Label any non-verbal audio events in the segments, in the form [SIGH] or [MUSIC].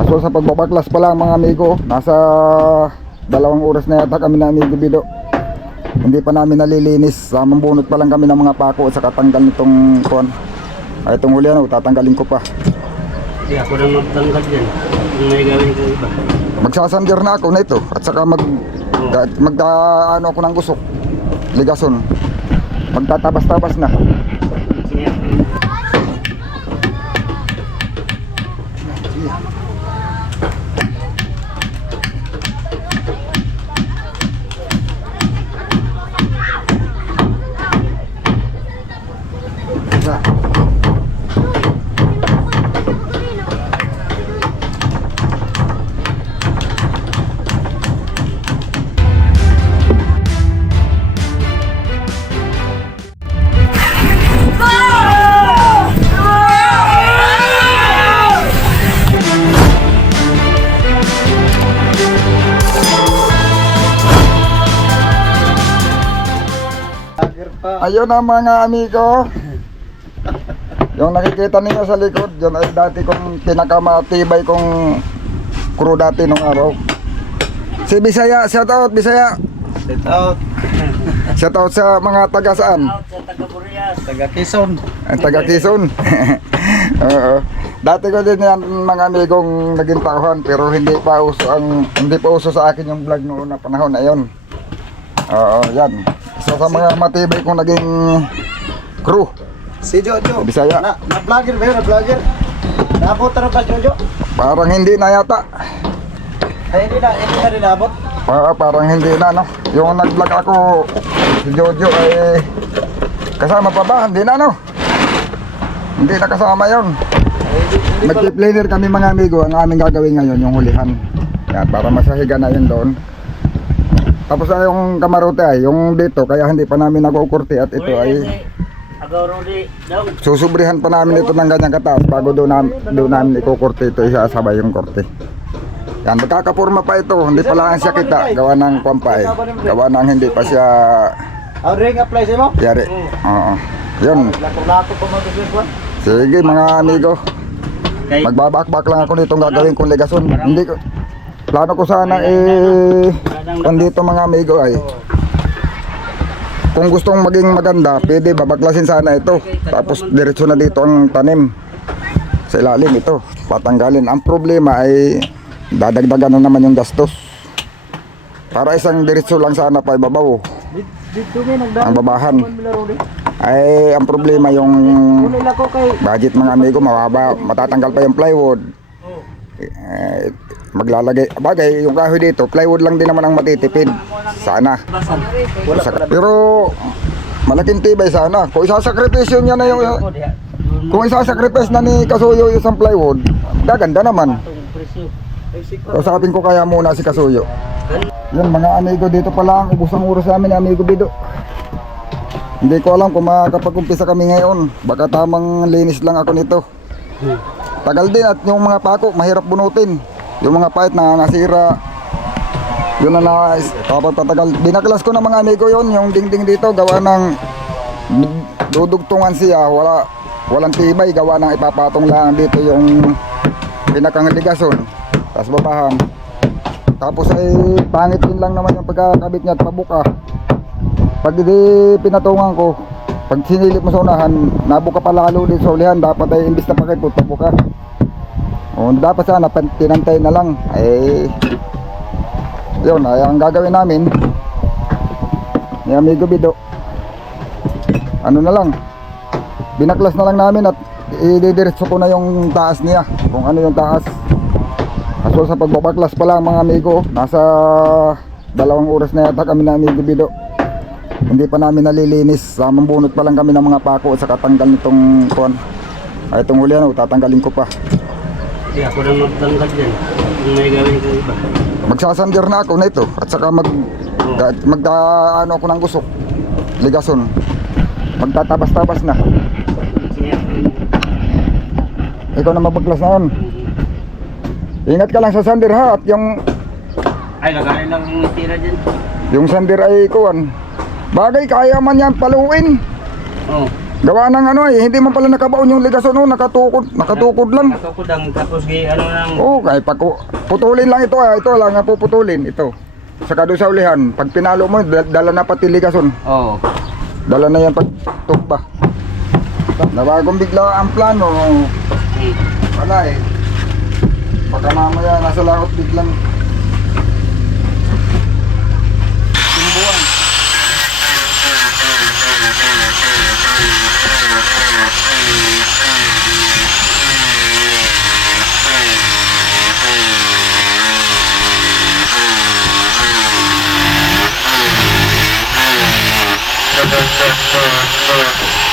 Kaso sa pagbabaklas pa lang mga amigo, nasa dalawang oras na yata kami na amigo bido. Hindi pa namin nalilinis. Samang bunot pa lang kami ng mga pako at saka tanggal nitong kon. Ay itong huli ano, tatanggalin ko pa. Hindi ako nang magtanggal dyan. May gawin ko iba. Magsasandir na ako nito at saka mag ga- magda ano ako ng gusok. Ligason. Magtatabas-tabas na. Ayun ang mga amigo. Yung nakikita ninyo sa likod, yun ay dati kong pinakamatibay kong crew dati nung araw. Si Bisaya, shout out Bisaya. Set out. Shout out sa mga taga saan? Out sa taga Burias. Taga Quezon. Ang taga Quezon. [LAUGHS] Oo. Dati ko din yan mga amigong naging tauhan pero hindi pa uso ang hindi pa uso sa akin yung vlog noon na panahon na yon. Oo, yan. Isa sa mga matibay kong naging crew. Si Jojo. Bisaya. Na, na vlogger ba yun? Na vlogger? Naabot na ba Jojo? Parang hindi na yata. Ay hindi na, hindi na rin naabot. Ah, parang hindi na no. Yung nag-vlog ako, si Jojo ay kasama pa ba? Hindi na no. Hindi na kasama yon. Pa. Mag-planer kami mga amigo, ang aming gagawin ngayon yung hulihan. Yan, para masahiga na yun doon. Tapos na yung kamarote ay, yung dito, kaya hindi pa namin nakukurti at ito ay susubrihan pa namin ito ng ganyang kataas bago doon namin, doon namin ikukurti ito, isasabay yung kurti. Yan, magkakapurma pa ito, hindi pa lang siya kita, gawa ng kwampay, gawa ng hindi pa siya Ang ring apply sa mo? yari. Oo. Yun, sige mga amigo. Magbabakbak lang ako nitong gagawin kong legasyon. Hindi ko plano ko sana eh kung dito mga amigo ay kung gustong maging maganda, pwede babaklasin sana ito. Tapos diretso na dito ang tanim. Sa ilalim ito, patanggalin. Ang problema ay dadagdagan na naman yung gastos. Para isang diretso lang sana pa ibabaw. Ang babahan. Ay ang problema yung budget mga amigo mababa matatanggal pa yung plywood eh, maglalagay. Bagay yung kahoy dito plywood lang din naman ang matitipid. Sana. Pero malaking tibay sana. Kung isasakripisyo niya na yung kung isasakripisyo na ni Kasuyo yung isang plywood gaganda naman. Kausapin ko kaya muna si Kasuyo. Yun mga amigo dito pa lang. Ubos ang oras namin amigo Bido. Hindi ko alam kung makakapag-umpisa kami ngayon. Baka tamang linis lang ako nito. Tagal din at yung mga pako mahirap bunutin. Yung mga pipe na nasira. Yun na na kapag tatagal. Binaklas ko ng mga amigo yon yung dingding dito gawa ng dudugtungan siya. Wala walang tibay gawa ng ipapatong lang dito yung pinakang ligason. Tapos babahan. Tapos ay pangit din lang naman yung pagkakabit niya at pabuka. Pag di pinatungan ko, pag sinilip mo sa unahan, nabuka pa lalo din sa ulihan, dapat ay imbis na pakipot, pabuka. O, dapat sana tinantay na lang. Eh, yun, ay ang gagawin namin, ni Amigo Bido, ano na lang, binaklas na lang namin at ididiretso ko na yung taas niya, kung ano yung taas. Kaso sa pagbabaklas pa lang mga amigo, nasa dalawang oras na yata kami na Amigo Bido. Hindi pa namin nalilinis. Samang bunot pa lang kami ng mga pako at saka tanggal nitong kon. Ay itong huli ano, tatanggalin ko pa. Hindi ako nang magtanggal dyan. Yung may gawin ko iba. Magsasandir na ako nito at saka mag ga- magda ano ako ng gusok. Ligason. Magtatabas-tabas na. Sige. Ikaw na mabaglas na yun. Ingat ka lang sa sandir ha at yung Ay, lagarin lang yung tira dyan. yung sandir ay kuwan. Bagay kaya man yan paluin. Oh. Gawa ng ano eh, hindi man pala nakabaon yung ligason, no? nakatukod, nakatukod lang. Natukod lang, tapos gi, ano lang, Oo, kahit pag putulin lang ito, ah, ito lang ang puputulin, ito. Saka doon sa ulihan, pag pinalo mo, dal- dala na pati ligason. Oo. Dala na yan pag tukba. Nabagong bigla ang plano, Hmm. wala eh. Baka mamaya nasa laot biglang Ganyan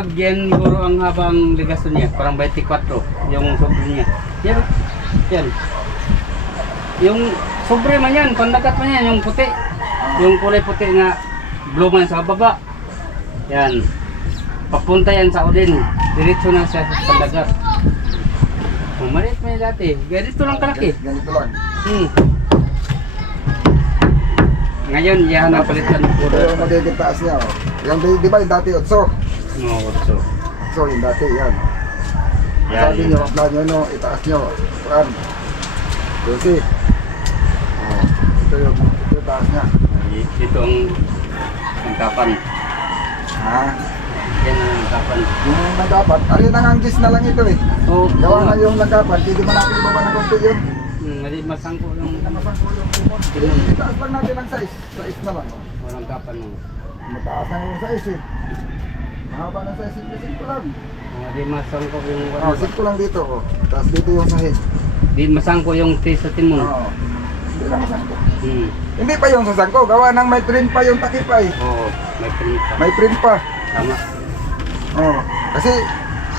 Ugag yan guro ang habang ligason niya, parang 24 yung sobre niya. Yan. Yan. Yung sobre man yan, pandagat man yan, yung puti. Yung kulay puti nga blue man sa baba. Yan. Papunta yan sa Odin. Diretso na siya sa pandagat. Umalit mo yan dati. Ganito lang kalaki. Ganito lang. Hmm. Ngayon, yan ang palitan Ito yung magiging taas niya. Oh. Yung di, di ba yung dati 8? No, so. so yung dati yan. Yan. Sabi nyo, apply nyo, no, itaas nyo. Kuan. Kasi, oh, ito yung, ito yung taas niya. Ito ang ang kapan. Ha? Yan ang kapan. Yung nagkapat, alin ang anggis na lang ito eh. Oh, Gawa na yung nagkapat, hindi man natin ibaba ng konti yun. Hmm, mali masangko yung Namasang ko yung limon. Itaas lang natin ang size. Size na lang. Walang kapan mo. Mataas na yung size eh. Mahaba ng size, simple-simple lang. Mali masangko yung Oh, simple lang dito. Oh. Tapos dito yung sahig. Di masangko yung taste sa timon. Oo. Hindi lang masangko. Hmm. Hindi pa yung sasangko. Gawa ng may print pa yung takip ay. Oo, may print pa. May print pa. Tama. Oh. Kasi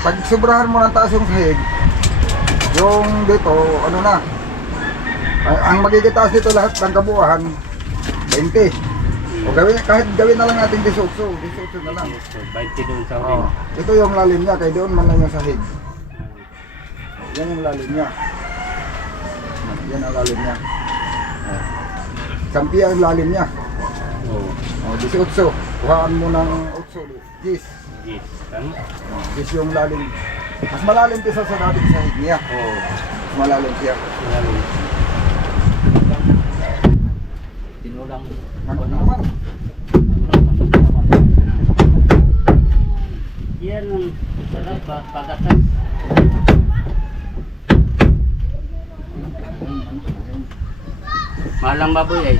pag sobrahan mo ng taas yung sahig, yung dito, ano na, ang, ang magiging taas dito lahat ng kabuuan, 20. O gawin, kahit gawin na lang natin 18, 18 na lang. 20 doon sa rin. Oh, ito yung lalim niya, kaya doon man lang yung sahig. Yan yung lalim niya. Yan ang lalim niya. Sampi ang lalim niya. Oo. Oh, 18. Kuhaan mo ng 8, 10. Yes. Tama? Oh, 10 yung lalim. Mas malalim kisa sa dating sahig niya. Oo. Mas malalim siya. Lalo. Ano naman? Yan ang sarap pa- pagatan. Mahal ang baboy ay.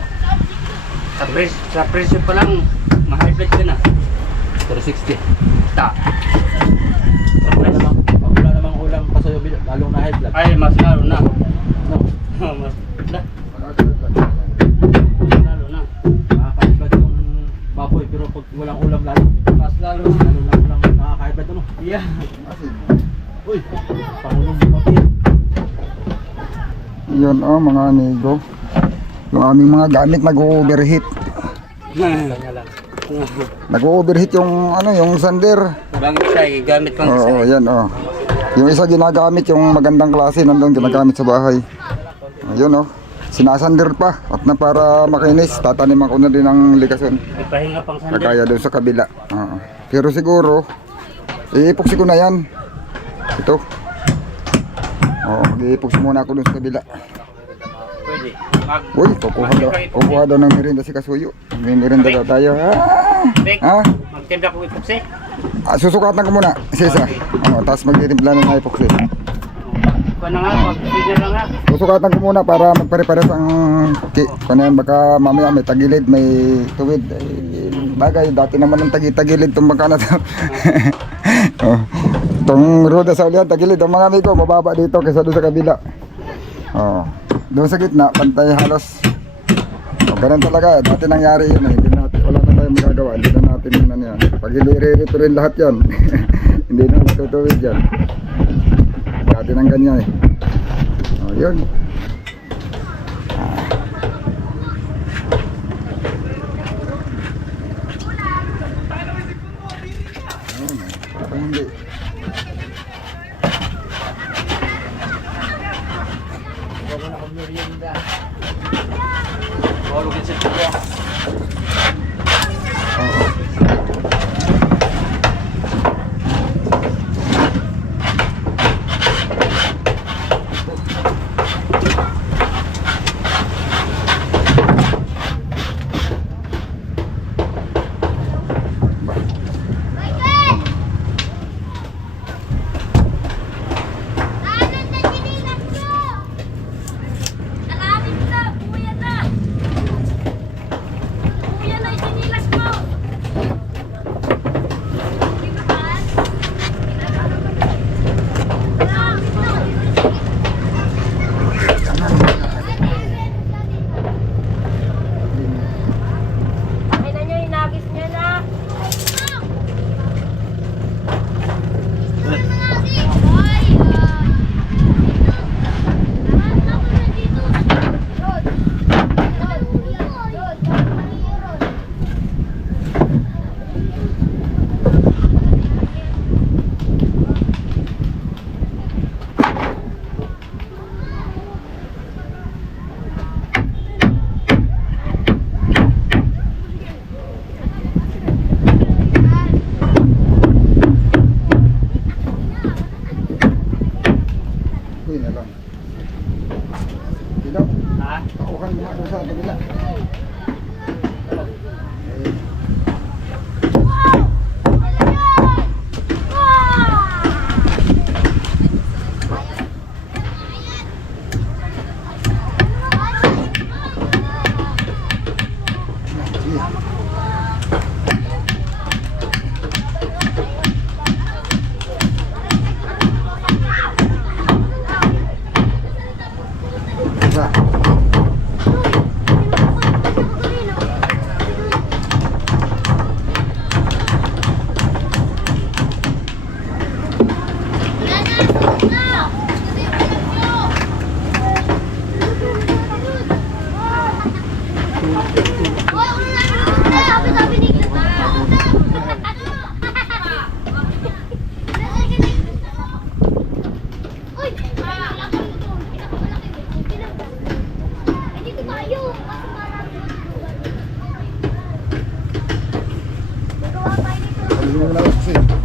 Sa, pres sa presyo pa lang, ma-hybrid ka na. 360. Ta. Sa Wala presyo. wala namang ulam pa sa'yo, bil- lalong na high blood. Ay, mas lalo na. No, [LAUGHS] mas, da, Yun oh mga amigo. Yung aming mga gamit nag-overheat. Lang. Nag-overheat yung ano yung sander. Bang isa, eh, gamit isa. Oo, yan oh. Yung isa ginagamit yung magandang klase nandun ginagamit sa bahay. Ayun oh. Sinasander pa at na para makinis, tataniman ko na din ng likason. Ipahinga pang sandal. Kagaya doon sa kabila. Oo. Pero siguro, iipoksi ko na yan. Ito. Oo, mag-iipoksi muna ako doon sa kabila. Uy, kukuha daw, kukuha daw ng merinda si Kasuyo. May merinda daw tayo. Ah! Bek, Ha? magtimpla ko ipoksi. Ah, susukatan ko muna, si isa. Oo, tapos magtitimpla na ng epoxy. Kuha na nga, pag-feeder na nga. Susukatan ko muna para magpare-pares ang ki. Kung yan, baka mamaya may tagilid, may tuwid. Eh, bagay, dati naman ang tagi-tagilid itong bangka na to. [LAUGHS] oh. Itong roda sa ulihan, tagilid. Ang mga amigo, mababa dito kaysa doon sa kabila. Oh. Doon sa gitna, pantay halos. Oh, ganun talaga. Dati nangyari yun eh. Hindi natin, wala na tayong magagawa. Hindi na natin yun ano yan. Pag hilirito rin lahat yan. [LAUGHS] Hindi na matutuwid yan. Dati nang ganyan eh. Oh, yun. Sabi mo na kasi.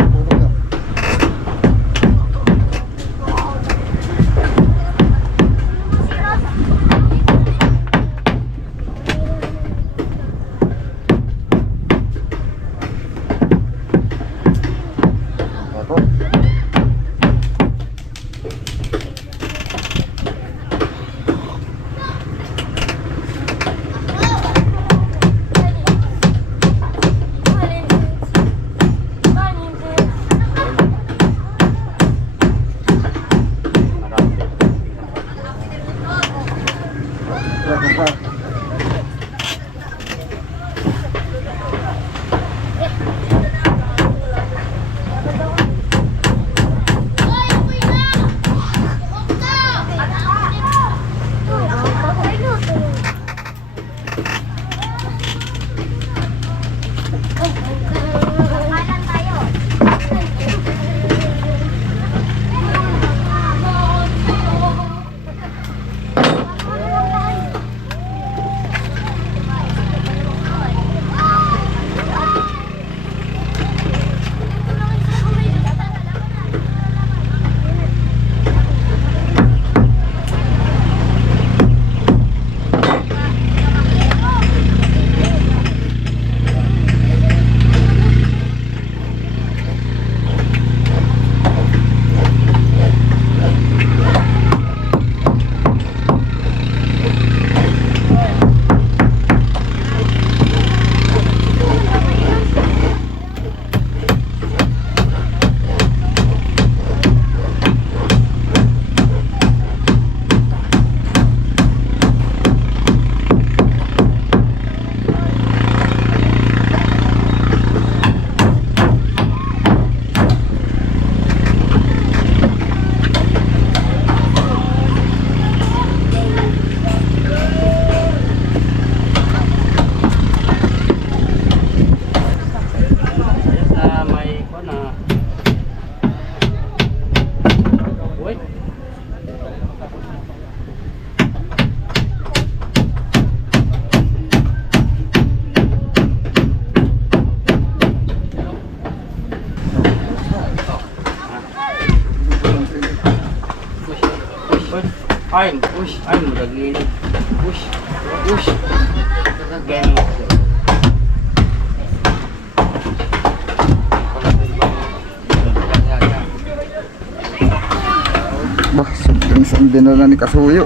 Sobrang isang dinala ni Kasuyo.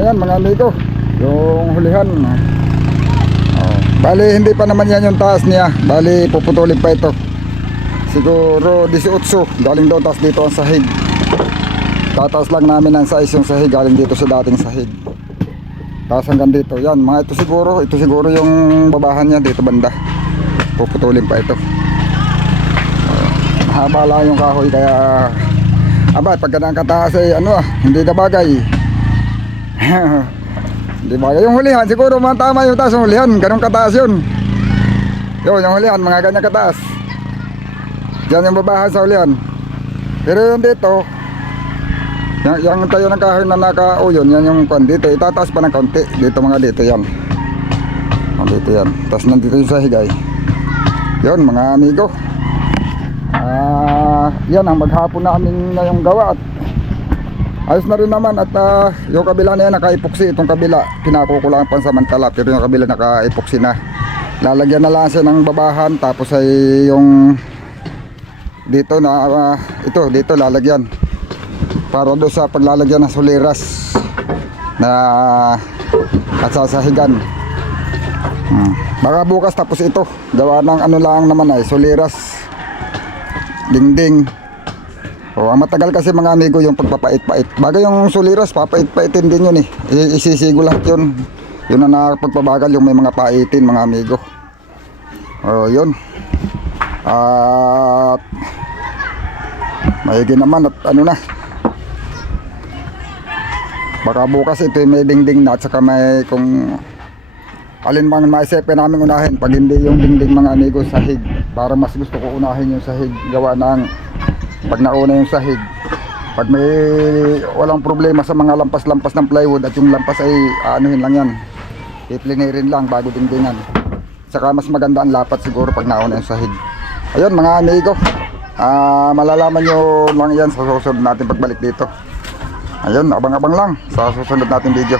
Yan mga amigo. Yung hulihan. Oh. Bali, hindi pa naman yan yung taas niya. Bali, puputulin pa ito. Siguro 18. Galing doon, taas dito ang sahig. Tataas lang namin ang size yung sahig. Galing dito sa dating sahig. Taas hanggang dito. Yan, mga ito siguro. Ito siguro yung babahan niya dito banda. Puputulin pa ito. Mahaba lang yung kahoy kaya aba pagka nakataas ay ano ah, hindi na bagay. [LAUGHS] hindi bagay yung hulihan siguro man tama yung taas ng hulihan, ganun kataas yun. Yun yung hulihan, mga ganyan kataas. Yan yung babahan sa hulihan. Pero yung dito, yung, yung tayo ng kahoy na nakauyon, yan yung kwan dito, itataas pa ng konti. Dito mga dito yan. Dito yan. Tapos nandito yung sa higay. Yun mga amigo. Ah, yan ang maghapon namin ngayong gawa at ayos na rin naman at ah, yung kabila na yan naka-epoxy itong kabila lang pansamantala pero yung kabila naka-epoxy na lalagyan na lang siya ng babahan tapos ay yung dito na ah, ito dito lalagyan para doon sa paglalagyan ng suliras na at sasahigan Hmm. Baka bukas tapos ito. Gawa ng ano lang naman ay suliras. Dingding. O, matagal kasi mga amigo yung pagpapait-pait. Bagay yung suliras, papait-paitin din yun eh. I- isisigo lahat yun. Yun ang nakapagpabagal yung may mga paitin mga amigo. O, yun. At maigi naman at ano na. Baka bukas ito yung may dingding na at saka may kung alin mang maisipin namin unahin pag hindi yung dingding mga amigo sahig para mas gusto ko unahin yung sahig gawa ng pag nauna yung sahig pag may walang problema sa mga lampas-lampas ng plywood at yung lampas ay aanuhin lang yan. Iplinirin lang bago dingdingan. Saka mas maganda ang lapat siguro pag nauna yung sahig. Ayun mga amigo ah malalaman nyo lang yan sa susunod natin pagbalik dito. Ayun abang-abang lang sa susunod natin video